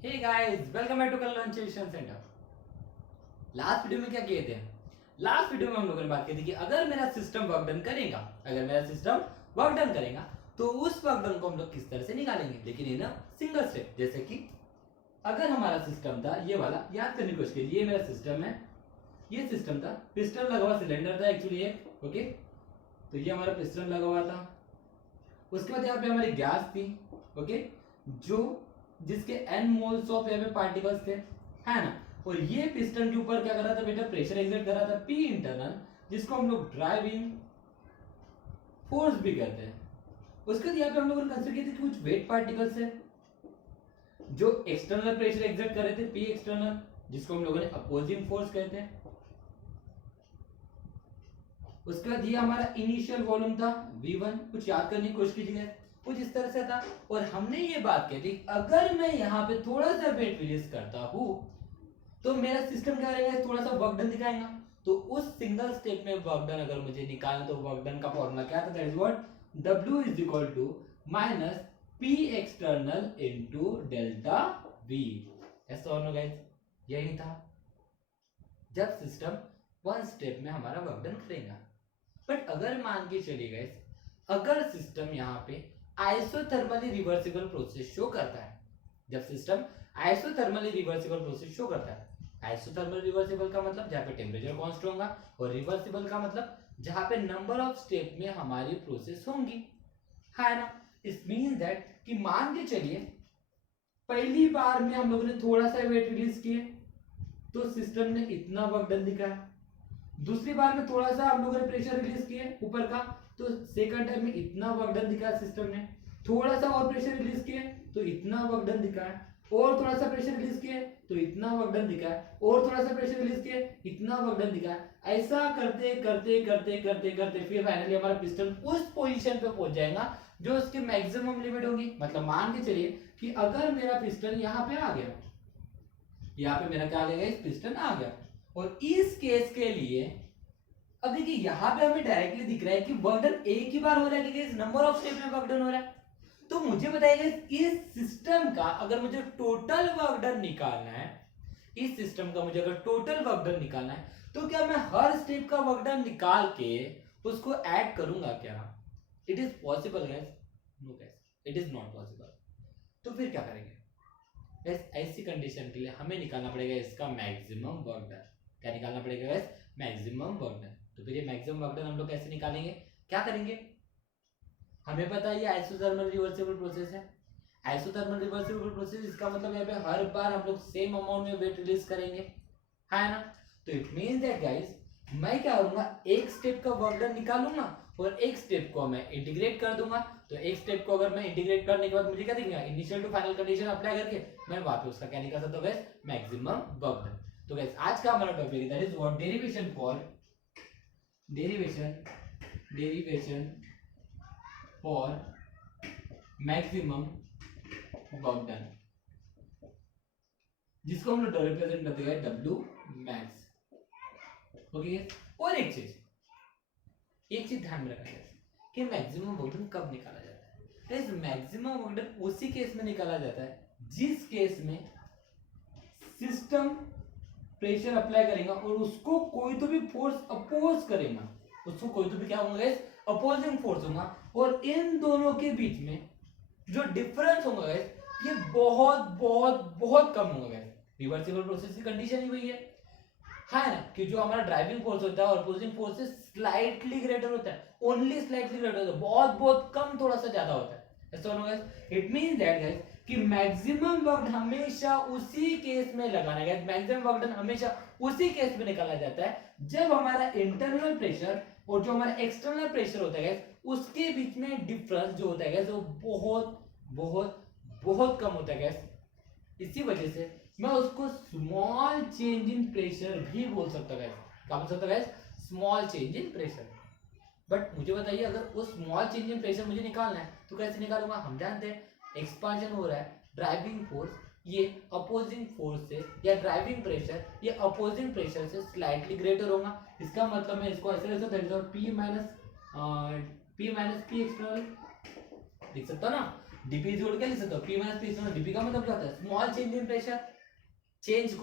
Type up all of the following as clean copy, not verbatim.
Hey guys, welcome back to conversation centre. Last video में क्या किए थे? लास्ट वीडियो में हम लोगों ने बात की थी कि अगर मेरा सिस्टम वर्क डन करेगा, तो उस वर्क डन को हम लोग किस तरह से निकालेंगे, लेकिन इन सिंगल स्टेप। जैसे कि अगर हमारा सिस्टम था ये वाला, याद करने की कोशिश कीजिए, ये मेरा सिस्टम है, ये सिस्टम था, पिस्टन लगा हुआ सिलेंडर था एक्चुअली एक, ओके। तो ये हमारा पिस्टन लगा हुआ था, उसके बाद यहाँ पे हमारी गैस थी, ओके, जो जिसके n मोल्स ऑफ यहाँ पे पार्टिकल्स थे, है ना। और ये पिस्टन के ऊपर क्या कर रहा था बेटा, प्रेशर एग्जर्ट कर रहा था, P इंटरनल, जिसको हम लोग ड्राइविंग फोर्स भी कहते हैं। उसके बाद यहाँ पे हम लोगों ने कंसीडर किया था कि कुछ वेट पार्टिकल्स है जो एक्सटर्नल प्रेशर एग्जर्ट कर रहे थे, P एक्सटर्नल, जिसको हम लोगों ने अपोजिंग फोर्स कहते हैं। उसके बाद ये हमारा इनिशियल वॉल्यूम था V1, कुछ याद करने की कोशिश कीजिए, कुछ इस तरह से था। और हमने ये बात कही थी अगर मैं यहाँ पे थोड़ा सा वेट रिलीज करता हूं तो मेरा सिस्टम क्या रहेगा, थोड़ा सा वर्क डन दिखाएगा। तो उस सिंगल स्टेप में वर्क डन अगर मुझे निकालना, तो वर्क डन का फॉर्मूला क्या था, that is what, W is equal to minus P external into delta V। ऐसा और गाइस, यही था जब सिस्टम वन स्टेप में हमारा वर्क डन करेगा। बट अगर मान के चलिए गाइस, अगर सिस्टम यहाँ पे आइसोथर्मली रिवर्सिबल प्रोसेस शो करता है, जब system isothermally reversible process show करता है, आइसोथर्मल रिवर्सिबल का मतलब जहाँ पे टेम्परेचर कांस्टेंट होगा, और रिवर्सिबल का मतलब जहाँ पे नंबर ऑफ स्टेप में हमारी प्रोसेस होंगी, है ना। इट मीन दैट कि मान के चलिए पहली बार में हम लोगों ने थोड़ा सा वेट रिलीज किए तो सिस्टम ने इतना वर्क डन दिखाया, दूसरी बार में थोड़ा सा हम लोगों ने प्रेशर रिलीज किए ऊपर का, तो सेकंड टाइम में इतना वर्क डन दिखाया सिस्टम ने, थोड़ा सा और प्रेशर रिलीज किए तो इतना वर्क डन दिखाया, और थोड़ा सा प्रेशर रिलीज किए तो इतना वर्क डन दिखाया, और थोड़ा सा प्रेशर रिलीज किए इतना वर्क डन दिखाया। ऐसा करते करते करते करते करते फिर फाइनली हमारा पिस्टन उस पोजीशन पे पहुंच जाएगा जो उसकी मैक्सिमम लिमिट होगी। मतलब मान के चलिए कि अगर मेरा पिस्टन यहाँ पे आ गया, यहाँ पे मेरा क्या आ गया, इस पिस्टन आ गया, और इस केस के लिए अब देखिए यहाँ पे हमें डायरेक्टली दिख रहा है कि वर्क डन एक ही बार हो रहा है, क्योंकि नंबर ऑफ स्टेप में वर्क डन हो रहा है। तो मुझे बताइएगा इस सिस्टम का अगर मुझे टोटल वर्क डन निकालना है, इस सिस्टम का मुझे अगर टोटल वर्क डन निकालना है, तो क्या मैं हर स्टेप का वर्क डन निकाल के उसको ऐड करूंगा क्या? It is possible guys? No guys, it is not possible. तो फिर क्या करेंगे गाइस? ऐसी कंडीशन के लिए हमें निकालना पड़ेगा इसका मैक्सिमम वर्क डन। क्या निकालना पड़ेगा गाइस? Maximum work done. तो फिर ये मैक्सिमम वर्क डन हम लोग कैसे निकालेंगे, क्या करेंगे? हमें पता है ये आइसोथर्मल रिवर्सिबल प्रोसेस है। आइसोथर्मल रिवर्सिबल प्रोसेस, इसका मतलब यहाँ पे हर बार हम लोग सेम अमाउंट में वेट रिलीज करेंगे, है ना। तो इट मींस दैट गाइस, मैं क्या करूंगा, एक स्टेप का वर्क डन निकालूंगा और एक स्टेप को मैं इंटीग्रेट कर दूंगा। तो एक स्टेप को अगर मैं इंटीग्रेट करने के बाद मुझे क्या दिखेगा, initial to final condition apply करके मैं वहां पे उसका क्या निकाल सकता हूं गाइस, मैक्सिमम वर्क डन। तो गाइस आज का हमारा topic that is what, derivation for maximum work done, जिसको हम लोग रिप्रेजेंट करते हैं W मैक्स, ओके। और एक चीज ध्यान में रखना है कि मैक्सिमम वर्क डन कब निकाला जाता है। इस मैक्सिमम वर्क डन उसी केस में निकाला जाता है जिस केस में सिस्टम प्रेशर अप्लाई करेगा और उसको कोई तो भी फोर्स अपोज करेगा, उसको कोई तो भी क्या होगा, अपोजिंग फोर्स होगा, और इन दोनों के बीच में जो डिफरेंस होगा ये बहुत बहुत बहुत कम होगा। रिवर्सिबल प्रोसेस की कंडीशन ही वही है ना, कि जो हमारा ड्राइविंग फोर्स होता है और अपोजिंग फोर्स से स्लाइटली ग्रेटर होता है, ओनली स्लाइटली ग्रेटर होता है, बहुत बहुत कम, थोड़ा सा ज्यादा होता है। ऐसा होगा इट मींस दैट गाइस कि मैक्सिमम वर्क हमेशा उसी केस में लगाना है, मैक्सिमम वर्क डन हमेशा उसी केस में निकाला जाता है जब हमारा इंटरनल प्रेशर और जो हमारा एक्सटर्नल प्रेशर होता है उसके बीच में डिफरेंस जो होता है वो बहुत बहुत बहुत कम होता है। इसी वजह से मैं उसको स्मॉल चेंज इन प्रेशर भी बोल सकता है। क्या बोल सकता है? Small change in pressure. But मुझे बताइए, अगर वो स्मॉल चेंज इन प्रेशर मुझे निकालना है तो कैसे निकालूंगा? हम जानते हैं एक्सपांशन हो रहा है, ड्राइविंग फोर्स ये अपोजिंग फोर्स से, या ड्राइविंग प्रेशर ये अपोजिंग प्रेशर से स्लाइटली ग्रेटर होगा। इसका मतलब मैं इसको ऐसे लिख सकता हूं, P माइनस P एक्सटर्नल लिख सकता हूं ना। डीपी जोड़ के लिख सकते हो, P minus P external. DP का मतलब क्या होता है, स्मॉल चेंज इन प्रेशर। चेंज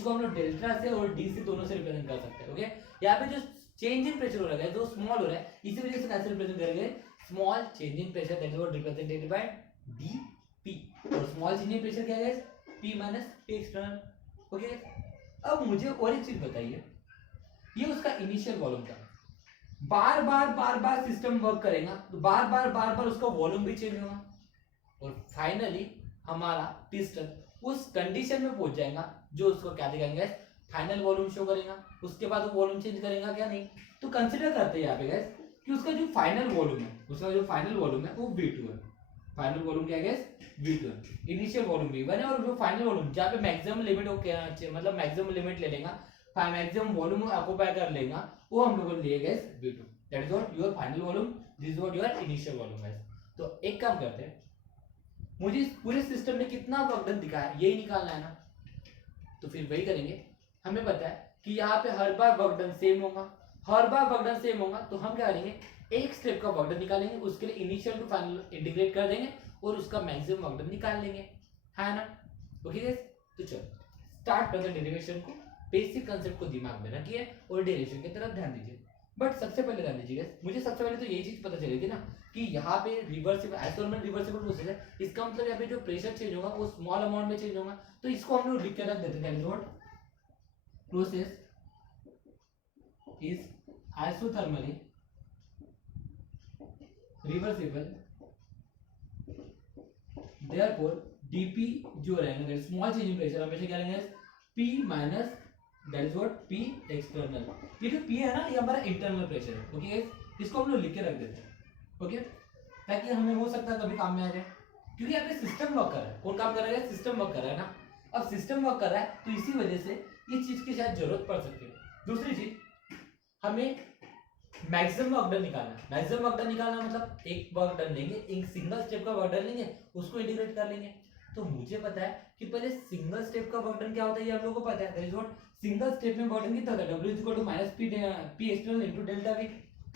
को हम लोग डेल्टा से और डी से दोनों से रिप्रेजेंट कर सकते हैं। ओके, यहाँ पे जो चेंज इन प्रेशर हो रहा है, जो स्मॉल हो रहा है, इसी वजह से कैसे रिप्रेजेंट करेंगे, small change in pressure, that is what represented by DP. और स्मॉल चेंज इन प्रेशर क्या है, P minus P external. Okay, अब मुझे और एक चीज बताइए, ये उसका इनिशियल वॉल्यूम था, बार बार सिस्टम वर्क करेगा तो बार बार उसका वॉल्यूम भी चेंज होगा, और फाइनली हमारा पिस्टन उस कंडीशन में पहुंच जाएगा जो उसको क्या दिखाएंगे, फाइनल वॉल्यूम शो करेगा। उसके बाद वो वॉल्यूम चेंज करेगा क्या, नहीं। तो कंसीडर करते हैं यहाँ पे गैस कि उसका जो फाइनल वॉल्यूम है, वो V2 है। फाइनल वॉल्यूम क्या है गैस, V2 है। इनिशियल वॉल्यूम V1 है, और जो फाइनल वॉल्यूम जहाँ पे मैक्सिमम लिमिट मतलब मैक्सिमम लिमिट ले लेगा, मैक्सिमम वॉल्यूम ऑक्युपाई कर लेगा, वो हम लोगों ने लिए gas V2। That is what your final volume, this is what your initial volume है। तो एक काम करते हैं, मुझे इस पूरे सिस्टम में कितना वर्क डन दिखा है यही निकालना है ना। तो फिर वही करेंगे, हमें पता है कि यहाँ पे हर बार वर्क डन सेम होगा, तो हम क्या करेंगे, एक स्टेप का वर्क डन निकालेंगे, उसके लिए इनिशियल टू फाइनल इंटीग्रेट कर देंगे और उसका मैक्सिमम वर्क डन निकाल लेंगे, है ना। ओके गाइस, तो चलो स्टार्ट करते हैं डेरिवेशन को। बेसिक कंसेप्ट को दिमाग में रखिए और डेरिवेशन की तरफ ध्यान दीजिए। बट सबसे पहले ध्यान दीजिए गाइस, मुझे सबसे पहले तो यही चीज पता चली थी ना कि यहाँ पे रिवर्सिबल आइसोथर्मल रिवर्सिबल प्रोसेस है, इसका मतलब यहाँ पे जो प्रेशर चेंज होगा वो स्मॉल अमाउंट में चेंज होगा, तो इसको हम लोग लिख के रख देते हैं, process is isothermally reversible, therefore DP जो रहेगा स्मॉल चेंज इन प्रेशर हमेशा क्या रहेंगे, P minus that is what P external. ये जो पी है ना, ये हमारा इंटरनल प्रेशर है। ओके गाइस, इसको हम लोग लिख के रख देते हैं, ओके, ताकि हमें हो सकता है कभी काम में आ जाए, क्योंकि यहाँ पे सिस्टम वर्क कर रहा है। कौन काम कर रहा है, सिस्टम वर्क कर रहा है ना। अब सिस्टम वर्क कर रहा है तो इसी वजह से इस चीज की शायद जरूरत पड़ सकती है। दूसरी चीज, हमें मैक्सिमम वर्क डन निकालना है। मैक्सिमम वर्क डन निकालना मतलब एक वर्क डन लेंगे, एक सिंगल स्टेप का वर्क डन लेंगे, उसको इंटीग्रेट कर लेंगे। तो मुझे पता है कि पहले सिंगल स्टेप का वर्क डन क्या होता है, ये आप लोगों को पता है। That is what single step में वर्क डन कितना होता है, W equal to minus P external into delta V,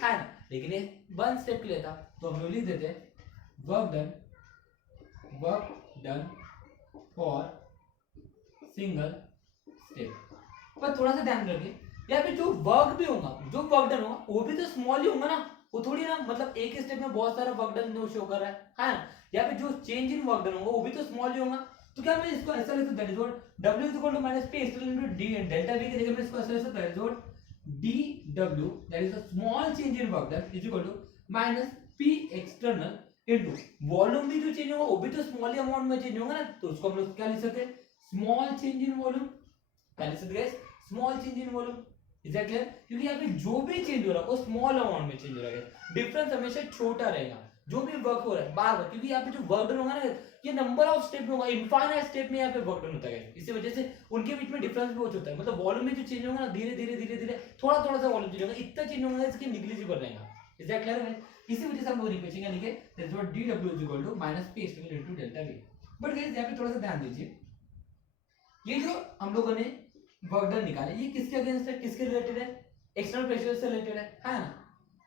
है ना। लेकिन ये वन स्टेप के लिए था, तो हम लोग लिख देते हैं work done for single step. पर थोड़ा सा ध्यान रखिए, यहाँ पे जो वर्क भी होगा, जो वर्क डन होगा, वो भी तो स्मॉल ही होगा ना। वो थोड़ी ना मतलब एक ही स्टेप में बहुत सारा वर्क डन शो कर रहा है ना। यहाँ पे जो चेंज इन वर्क डन होगा वो भी तो स्मॉल ही होगा। तो क्या मैं इसको ऐसा लिख सकता हूं, W is equal to minus P external into D delta V की जगह मैं इसको ऐसा लिख सकता हूं, dW that is a small change in work done is equal to minus P external into volume भी जो चेंज होगा वो भी तो स्मॉल ही अमाउंट में चेंज होगा ना। तो उसको हम लोग क्या लिख सकते हैं, स्मॉल चेंज इन वॉल्यूम। क्या लिख सकते हैं, small change in volume. Is that clear, क्योंकि यहाँ पे जो भी चेंज हो रहा है वो स्मॉल अमाउंट में चेंज हो रहा है, डिफरेंस हमेशा छोटा रहेगा। जो भी वर्क हो रहा है बार बार, क्योंकि यहाँ पे जो वर्क डन होगा ना, ये नंबर ऑफ स्टेप में होगा, इनफाइनाइट स्टेप में यहाँ पे वर्क डन होता है। इसी वजह से उनके बीच में डिफरेंस भी बहुत होता है, मतलब वॉल्यूम में जो चेंज होगा ना, धीरे धीरे थोड़ा सा वॉल्यूम चेंज होगा, इतना चेंज होगा इसके निग्लिजिबल रहेगा। Is that clear. इसी वजह से हम लोग रिप्लेसिंग लिखे that is what dW is equal to minus P external into delta V। But guys यहाँ पे थोड़ा सा ध्यान दीजिए, ये जो हम लोगों ने वर्क डन निकाले ये किसके अगेंस्ट है, किसके रिलेटेड है, एक्सटर्नल प्रेशर से रिलेटेड है ना।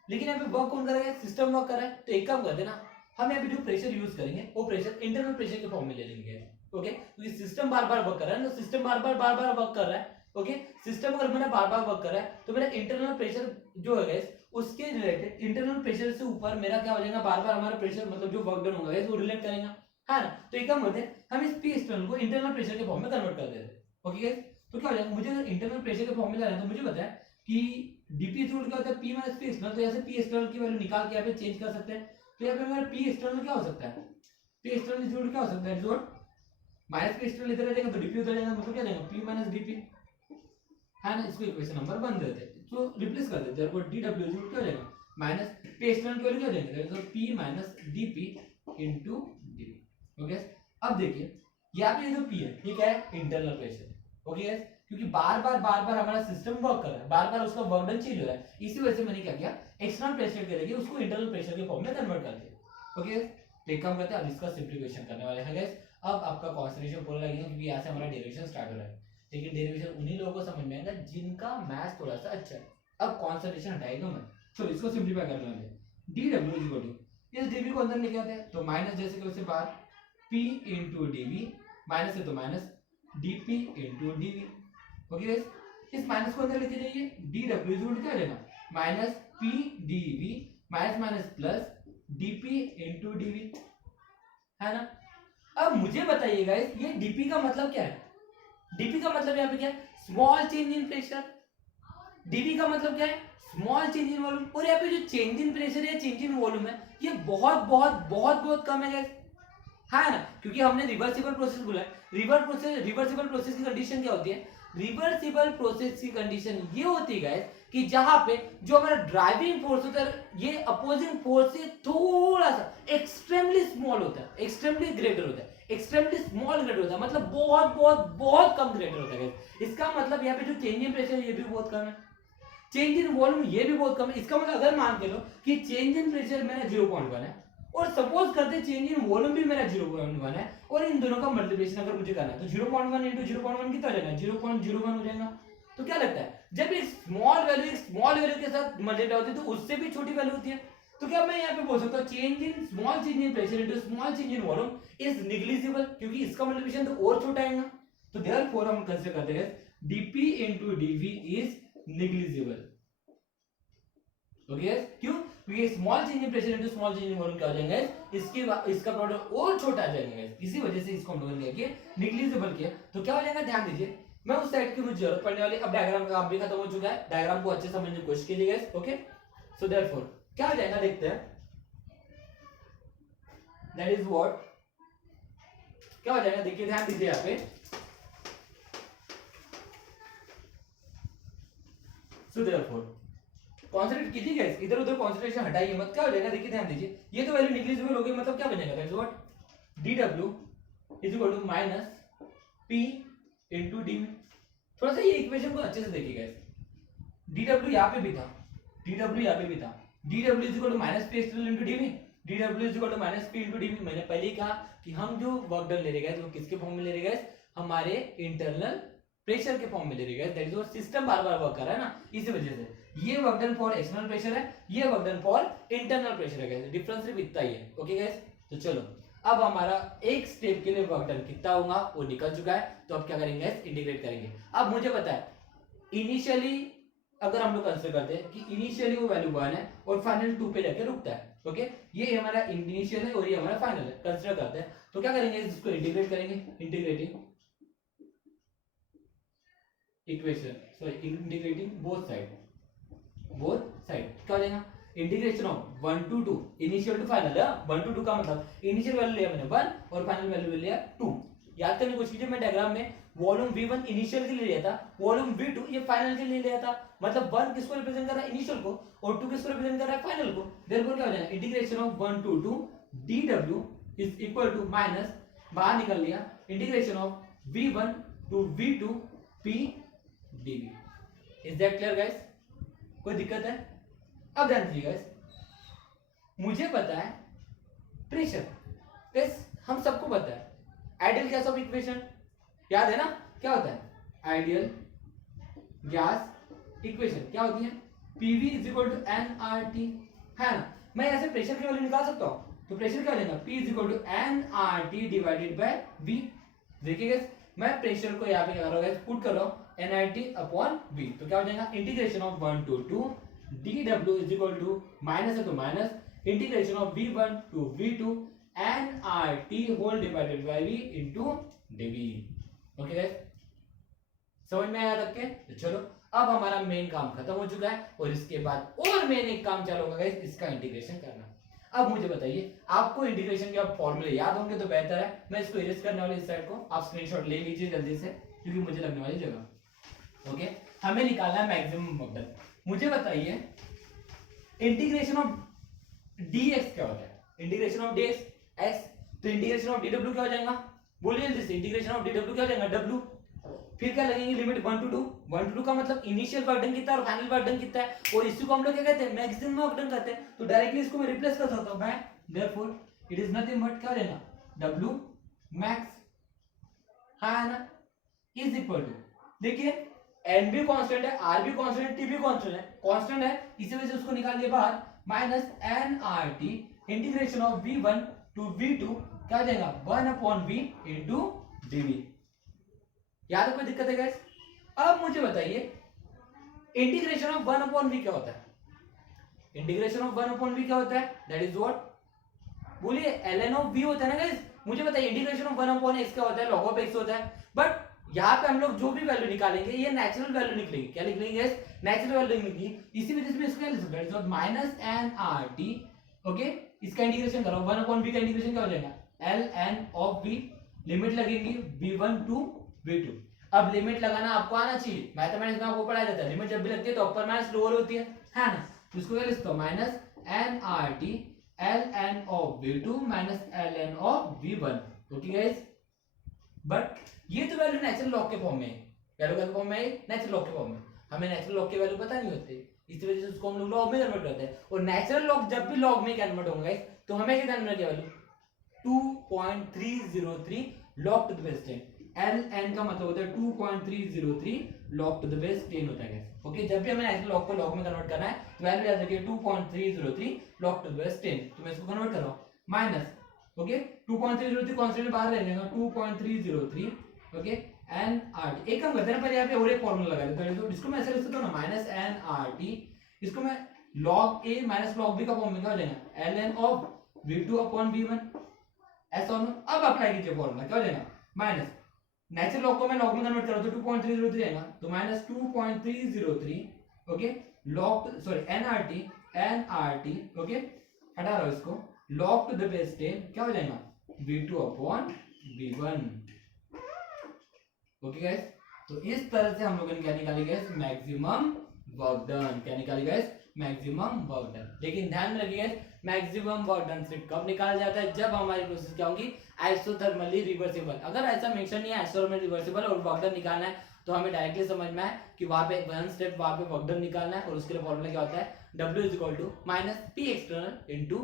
लेकिन यहाँ पे वर्क कौन कर रहा है, सिस्टम वर्क कर रहा है। तो एक काम करते हैं ना, हम यहाँ पे जो प्रेशर यूज करेंगे वो प्रेशर इंटरनल प्रेशर के फॉर्म में ले लेंगे। ओके, क्योंकि सिस्टम बार बार वर्क कर रहा है ना, सिस्टम बार बार वर्क कर रहा है। ओके, सिस्टम अगर मैंने बार बार वर्क कर रहा है तो मेरा इंटरनल प्रेशर जो है उसके रिलेटेड इंटरनल प्रेशर से ऊपर मेरा क्या हो जाएगा, बार बार हमारा प्रेशर मतलब जो वर्क डन होगा वो रिलेट करेगा, है ना। तो एक काम करते हैं, हम इस पी एक्सटर्नल को इंटरनल प्रेशर के फॉर्म में कन्वर्ट कर देते हैं। ओके गाइस, तो क्या हो जाएगा, मुझे अगर इंटरनल प्रेशर का फॉर्मूला है तो मुझे पता है कि डीपी इक्वल क्या होता है, पी माइनस पी एक्सटर्नल। तो ऐसे पी एक्सटर्नल की वैल्यू निकाल के यहाँ पे चेंज कर सकते हैं। तो यहाँ पे मेरा पी एक्सटर्नल क्या हो सकता है, पी एक्सटर्नल इक्वल क्या हो सकता है, जोड़ माइनस पी एक्सटर्नल इधर आ जाएगा तो डीपी उधर जाएगा, मतलब क्या जाएगा, पी माइनस डीपी, है ना। इसको इक्वेशन नंबर 1 दे देते हैं, तो रिप्लेस कर देते हैं, और dW इक्वल क्या हो जाएगा, माइनस पी एक्सटर्नल की वैल्यू क्या हो जाएगी, तो P minus DP into DP. Okay, अब देखिए यहाँ पे ये जो पी है ये क्या है, इंटरनल प्रेशर। ओके गाइस, क्योंकि बार बार हमारा सिस्टम वर्क कर रहा है, बार बार उसका वर्क डन चेंज हो रहा है, इसी वजह से मैंने क्या किया, एक्सटर्नल प्रेशर के लिए उसको इंटरनल प्रेशर के फॉर्म में कन्वर्ट कर दिया। ओके, तो एक काम करते हैं, अब इसका सिंप्लीफिकेशन करने वाले हैं गाइस। अब आपका कंसंट्रेशन पूरा लगेगा, क्योंकि यहाँ से हमारा डेरिवेशन स्टार्ट हो रहा है। लेकिन डेरिवेशन उन्हीं लोगों को समझ में आएगा जिनका मैथ्स थोड़ा सा अच्छा है। अब कंसंट्रेशन हटाएगा मैं, चलो इसको सिंप्लीफाई करने वाले, dW इक्वल टू इस डीवी को अंदर लेके आते हैं, तो माइनस जैसे कि वैसे बाहर p इंटू डीवी, माइनस है तो minus dp into DV. Okay guys, इस माइनस को अंदर लेके जाइए, dw इक्वल क्या हो जाएगा minus p dv minus minus plus dp into DV, है ना। अब मुझे बताइए गाइस, ये dp का मतलब क्या है? dp का मतलब यहाँ पे क्या है? स्मॉल चेंज इन प्रेशर। dv का मतलब क्या है? Small change in volume. और यहाँ पे जो चेंज इन प्रेशर या चेंज इन वॉल्यूम है, ये बहुत बहुत बहुत बहुत कम है गाइस, है ना, क्योंकि हमने रिवर्सिबल प्रोसेस बोला है। रिवर्सिबल प्रोसेस की कंडीशन क्या होती है? रिवर्सिबल प्रोसेस की कंडीशन ये होती है गाइस कि जहां पे जो हमारा ड्राइविंग फोर्स होता है ये अपोजिंग फोर्स से थोड़ा सा एक्सट्रीमली स्मॉल होता है, एक्सट्रीमली ग्रेटर होता है, एक्सट्रीमली स्मॉल ग्रेटर होता है, मतलब बहुत बहुत बहुत कम ग्रेटर होता है गाइस। इसका मतलब यहाँ पे जो चेंज इन प्रेशर ये भी बहुत कम है, चेंज इन वॉल्यूम ये भी बहुत कम है। इसका मतलब अगर मान के लो कि चेंज इन प्रेशर मेरा 0.1 है और सपोज करते चेंज इन वॉल्यूम भी मेरा 0.1 है और इन दोनों का मल्टीप्लिकेशन अगर मुझे करना है तो 0.1 इंटू 0.1 कितना हो जाएगा? 0.01 हो जाएगा। तो क्या लगता है, जब एक स्मॉल वैल्यू के साथ मल्टीप्लाई होती है तो उससे भी छोटी वैल्यू होती है। तो क्या मैं यहाँ पे बोल सकता हूँ small change in pressure into small change in volume is negligible, क्योंकि इसका मल्टीप्लिकेशन तो और छोटा आएगा। तो देयरफॉर हम कंसीडर करते हैं dp into dv is negligible. Okay, क्यों? क्योंकि small change in pressure into small change in volume क्या हो जाएंगे, इसका प्रोडक्ट और छोटा आ जाएगा, इसी वजह से इसको हम लोगों ने क्या नेग्लिजिबल किया। तो क्या हो जाएगा, ध्यान दीजिए, मैं उस साइड की मुझे जरूरत पड़ने वाली। अब डायग्राम का काम भी खत्म हो चुका है, डायग्राम को अच्छे से समझने की कोशिश कीजिए गाइस। ओके, सो देयरफॉर क्या हो जाएगा देखते हैं, दैट इज व्हाट क्या हो जाएगा, देखिए ध्यान दीजिए यहाँ पे। सो देयरफॉर कॉन्सेंट्रेट कीजिए गाइस, इधर उधर कॉन्सेंट्रेशन हटाइए मत। क्या हो जाएगा देखिए, ध्यान दीजिए, ये तो वैल्यू नेग्लिजिबल हो गई, मतलब क्या बनेगा, that is what dw is equal to minus p into dv। थोड़ा सा ये इक्वेशन को अच्छे से देखिए गाइस, dw यहां पे भी था, dw यहां पे भी था, dw is equal to minus p into dv, dw is equal to minus p into dv। मैंने पहले ही कहा कि हम जो वर्क डन ले रहे गाइस वो किसके फॉर्म में ले रहे गाइस, हमारे इंटरनल प्रेशर के फॉर्म में ले रहे guys. That is what system बार-बार वर्क कर रहा है ना, इसी वजह से ये work done for external pressure है, ये work done for internal pressure है गाइस, डिफरेंस सिर्फ इतना ही है। ओके गाइस, तो चलो अब हमारा एक स्टेप के लिए वर्क डन कितना होगा वो निकल चुका है। तो अब क्या करेंगे गाइस, इंटीग्रेट करेंगे। अब मुझे पता है इनिशियली अगर हम लोग कंसीडर करते हैं कि इनिशियली वो वैल्यू 1 है और फाइनल 2 पे जाके रुकता है। ओके, ये हमारा इनिशियल है और ये हमारा फाइनल है, कंसीडर करते हैं। तो क्या करेंगे, इसको इंटीग्रेट करेंगे, integrating equation, sorry integrating both side क्या हो जाएगा, integration of 1 to 2 initial to final है। 1 to 2 का मतलब इनिशियल वैल्यू लिया मैंने 1 और फाइनल वैल्यू लिया 2। याद करने की कोशिश कीजिए, मैं डायग्राम में वॉल्यूम v1 इनिशियल के लिए लिया था, वॉल्यूम v2 ये फाइनल के लिए लिया था। मतलब 1 किसको रिप्रेजेंट कर रहा है, इनिशियल को, और 2 किसको रिप्रेजेंट कर रहा है, फाइनल को। देयरफॉर क्या हो जाएगा, integration of 1 to 2 dw is equal to minus, बाहर निकल लिया, integration of v1 to v2 p dv। Is that clear guys, कोई दिक्कत है? अब ध्यान दीजिए गाइस, मुझे पता है प्रेशर, बस हम सबको पता है आइडियल गैस ऑफ इक्वेशन, याद है ना, क्या होता है आइडियल गैस इक्वेशन, क्या होती है PV is equal to nRT, है ना। मैं ऐसे प्रेशर की वैल्यू निकाल सकता हूं, तो प्रेशर क्या हो जाएगा, P is equal to nRT divided by V। देखिए गाइस, मैं प्रेशर को यहाँ पे क्या कर रहा हूँ, पुट कर रहा हूँ nRT अपॉन V। तो क्या हो जाएगा, integration of 1 to 2 dw is equal to minus है तो minus, integration of v1 to v2 nRT whole divided by v into dv। Okay guys, समझ में आया तक के? तो चलो अब हमारा मेन काम खत्म हो चुका है और इसके बाद और मेन एक काम चालू होगा गाइस, इसका इंटीग्रेशन करना। अब मुझे बताइए, आपको इंटीग्रेशन के अब फॉर्मूले याद होंगे तो बेहतर है, मैं इसको इरेज करने वाली इस साइड को आप स्क्रीनशॉट ले लीजिए जल्दी से, क्योंकि मुझे लगने वाली जगह। ओके, हमें निकालना है मैक्सिमम वर्क डन। मुझे बताइए इंटीग्रेशन ऑफ dx क्या होता है, इंटीग्रेशन ऑफ dx s, तो इंटीग्रेशन ऑफ dw क्या हो जाएगा, बोलिए जल्दी से, इंटीग्रेशन ऑफ dw क्या हो जाएगा, w। फिर क्या लगेंगे, लिमिट 1 to 2, 1 to 2 का मतलब इनिशियल वर्क डन कितना है और फाइनल वर्क डन कितना है, और इसी को हम लोग क्या कहते हैं, मैक्सिमम वर्क डन कहते हैं। तो डायरेक्टली इसको मैं रिप्लेस कर सकता हूं by, therefore it is nothing but क्या हो जाएगा, w max, हाँ ना, इज इक्वल टू, देखिए n भी कांस्टेंट है, r भी कांस्टेंट है, t भी कांस्टेंट है, इसी वजह से उसको निकाल दिया बाहर, minus nRT integration of v1 to v2 क्या हो जाएगा 1/v इंटू dv। याद है कोई दिक्कत है गाइस? अब मुझे बताइए इंटीग्रेशन ऑफ 1/v क्या होता है? इंटीग्रेशन ऑफ 1/v क्या होता है? दैट इज व्हाट, बोलिए ln ऑफ v होता है ना गाइस। मुझे बताइए इंटीग्रेशन ऑफ 1/x क्या होता है? log ऑफ x होता है। बट यहाँ पे हम लोग जो भी वैल्यू निकालेंगे ये नेचुरल वैल्यू निकलेगी। क्या निकलेगी गाइस? नेचुरल वैल्यू निकलेगी। इसी वजह से इसको लिख सकते हैं minus N R T. Okay, इसका इंटीग्रेशन करो 1/v का इंटीग्रेशन क्या हो जाएगा ln ऑफ v। लिमिट लगेगी v1 टू v2। अब लिमिट लगाना आपको आना चाहिए, मैथमेटिक्स में आपको पढ़ाया जाता है। लिमिट जब भी लगती है तो अपर माइनस लोअर होती है ना। तो इसको क्या लिखते हो minus N R T ln of v2 minus ln of v1। Okay guys, but ये तो वैल्यू नेचुरल लॉग के फॉर्म में है। वैल्यू का फॉर्म में है, नेचुरल लॉग के फॉर्म में। हमें नेचुरल लॉग के वैल्यू पता नहीं होते, इसी वजह से उसको हम लोग लॉग में कन्वर्ट करते हैं। और नेचुरल लॉग जब भी लॉग में कन्वर्ट होंगे गाइस तो हमें क्या ध्यान रखिए value 2.303 log to the base 10। ln का मतलब होता है 2.303 log टू द बेस 10 होता है गाइस। ओके, जब भी हमें नेचुरल लॉग को लॉग में कन्वर्ट करना है तो वैल्यू याद रखिए 2.303 log टू द बेस 10। तो मैं इसको कन्वर्ट कर रहा हूं माइनस, ओके 2.303 कांस्टेंट बाहर रह जाएगा 2.303। Okay, N R T. एक काम करते हैं ना, पहले यहाँ पे और एक फॉर्मूला लगा देते हैं। तो इसको मैं ऐसे लिख सकता हूं ना माइनस एन आर टी, इसको मैं log a minus log b का फॉर्म में क्या हो जाएगा ln of v2 upon v1। ऐसा होना। अब अप्लाई कीजिए फॉर्मूला, क्या हो जाएगा माइनस नेचुरल लॉग को मैं लॉग में कन्वर्ट करूं तो 2.303 आएगा, तो minus 2.303। Okay, log sorry nrt okay, हटा रहा हूं इसको, log टू द बेस 10 क्या हो जाएगा v2 upon v1। Okay guys, तो इस तरह से हम लोगों ने क्या निकाली गाइस मैक्सिमम वर्क डन। क्या निकाली गाइस मैक्सिमम वर्क डन। लेकिन ध्यान में रखिए गाइस मैक्सिमम वर्क डन सिर्फ कब निकाला जाता है जब हमारी प्रोसेस क्या होगी आइसोथर्मली रिवर्सिबल। अगर ऐसा मेंशन नहीं है आइसोथर्मली रिवर्सिबल और वर्क डन निकालना है तो हमें डायरेक्टली समझ में आए कि वहां पे वन स्टेप वहां पे वर्क डन निकालना है। और उसके लिए फॉर्मूला क्या होता है W = -P external into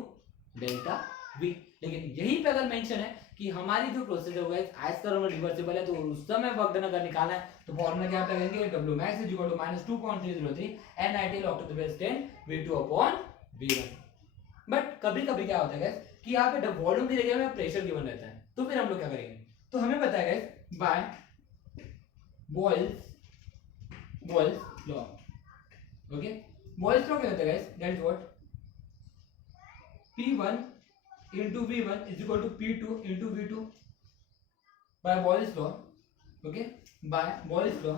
delta V। लेकिन यही पे अगर मेंशन है कि हमारी जो प्रोसेस है वो आइसोथर्मल रिवर्सिबल है तो उस समय वर्क डन अगर निकालना है तो फॉर्मूला क्या लगेंगे W max = -2.303 NIT log to the base 10 V2 upon V1। But कभी कभी क्या होता है गाइस कि यहाँ पे वॉल्यूम की जगह में प्रेशर गिवन रहता है, तो फिर हम लोग क्या करेंगे, तो हमें पता है guys by Boyle's law. Okay, Boyle's law क्या होता है guys that is what P1 into V1 is equal to P2 into V2 by Boyle's law। Okay, by Boyle's law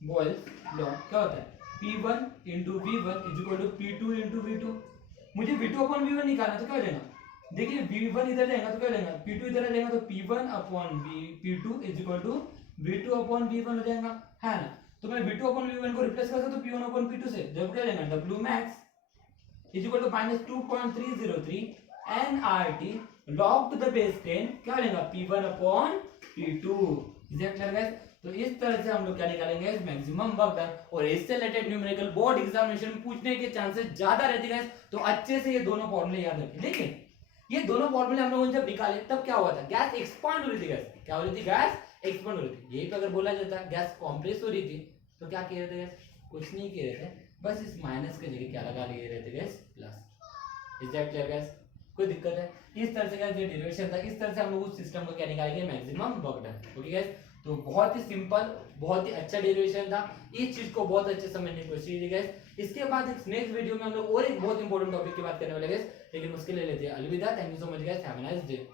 क्या होता है P1 into V1 is equal to P2 into V2। मुझे V2 upon V1 निकालना तो क्या हो जाएगा, देखिए V1 इधर जाएगा तो क्या हो जाएगा P2 इधर आ जाएगा तो P1 upon P2 is equal to V2 upon V1 हो जाएगा, है ना। तो मैं V2 upon V1 को रिप्लेस कर सकता हूं P1 upon P2 से, जब क्या हो जाएगा W max is equal to -2.303 nRT log to the base 10 क्या हो जाएगा P1 upon P2। इसे क्लियर गाइस, तो इस तरह से हम लोग क्या निकालेंगे मैक्सिमम वर्क डन। और इससे रिलेटेड न्यूमेरिकल बोर्ड एग्जामिनेशन में पूछने के चांसेस ज्यादा रहते हैं, तो अच्छे से ये दोनों फॉर्मूले याद रखिए। लेकिन ये दोनों फॉर्मूले हम लोगों ने जब निकाले तब क्या हुआ था, गैस एक्सपांड हो रही थी। गैस क्या हो रही थी, गैस एक्सपांड हो रही थी। यही पे अगर बोला जाता गैस कॉम्प्रेस हो रही थी तो क्या कह रहे थे गैस, कुछ नहीं कह रहे थे, बस इस माइनस के जगह क्या लगा लिए रहते gas plus. Is that clear gas, कोई दिक्कत है? इस तरह से गैस ये डेरिवेशन था, इस तरह से हम लोग उस सिस्टम को क्या निकालेंगे maximum work done. Okay gas, तो बहुत ही सिंपल बहुत ही अच्छा डेरिवेशन था, इस चीज को बहुत अच्छे समझने की कोशिश कीजिए गैस। इसके बाद नेक्स्ट वीडियो में हम लोग और एक बहुत इंपॉर्टेंट टॉपिक की बात करने वाले गैस, लेकिन उसके लिए लेते हैं अलविदा। Thank you so much gas, have a nice day.